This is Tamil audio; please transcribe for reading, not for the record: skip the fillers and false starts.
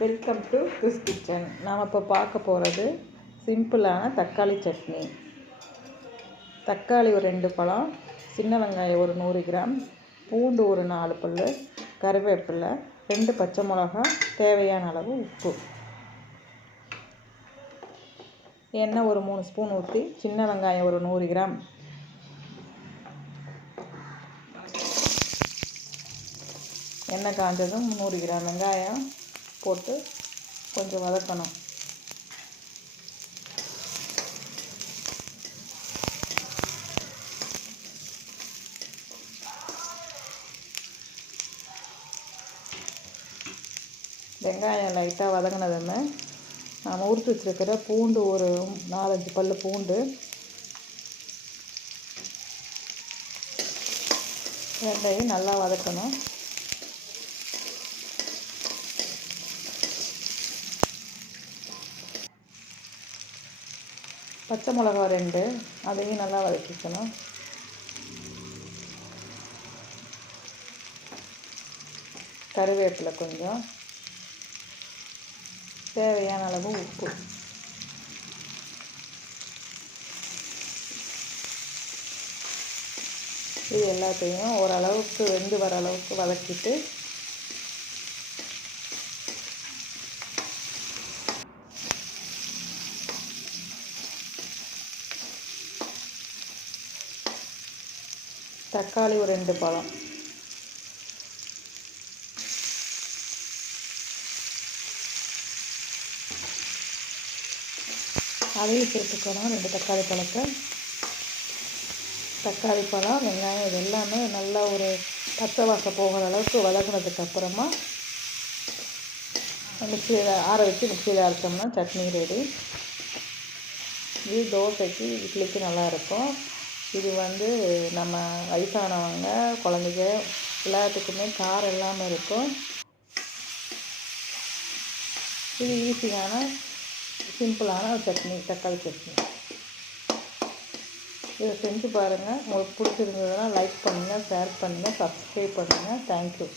Welcome to this kitchen. நாம் இப்போ பார்க்க போகிறது சிம்பிளான தக்காளி சட்னி. தக்காளி ஒரு 2 பழம், சின்ன வெங்காயம் ஒரு 100 கிராம், பூண்டு ஒரு 4 பல், கருவேப்பிலை, 2 பச்சை மிளகா, தேவையான அளவு உப்பு, எண்ணெய் ஒரு 3 ஸ்பூன் ஊற்றி சின்ன வெங்காயம் ஒரு 100 கிராம், எண்ணெய் காஞ்சதும் 100 கிராம் வெங்காயம் போட்டு கொஞ்சம் வதக்கணும். வெங்காயம் லைட்டாக வதங்கினதுமே நாம் உரித்து வச்சுருக்கிற பூண்டு ஒரு 4-5 பல் பூண்டு, ரெண்டையும் நல்லா வதக்கணும். பச்சை மிளகா 2, அதையும் நல்லா வதக்கிக்கணும். கருவேப்பிலை கொஞ்சம், தேவையான அளவு உப்பு, இது எல்லாத்தையும் ஓரளவுக்கு வெந்து வர அளவுக்கு வதக்கிட்டு தக்காளி ஒரு 2 பழம், அதையும் சேர்த்துக்கணும். 2 தக்காளி பழத்தை, தக்காளி பழம், வெங்காயம் இது எல்லாமே நல்லா ஒரு பச்சை வாசம் போகிற அளவுக்கு வதங்கினதுக்கு அப்புறமா மிக்சியில் ஆற வச்சு மிக்சியில் அரைச்சோம்னா சட்னி ரெடி. இது தோசைக்கு இட்லிக்கு நல்லாயிருக்கும். இது நம்ம வயசானவங்க, குழந்தைங்க எல்லாத்துக்குமே காரம் இல்லாமல் இருக்கும். இது ஈஸியான சிம்பிளான சட்னி, தக்காளி சட்னி. இதை செஞ்சு பாருங்கள். உங்களுக்கு பிடிச்சிருந்ததுன்னா லைக் பண்ணுங்கள், ஷேர் பண்ணுங்கள், சப்ஸ்கிரைப் பண்ணுங்கள். தேங்க்யூ.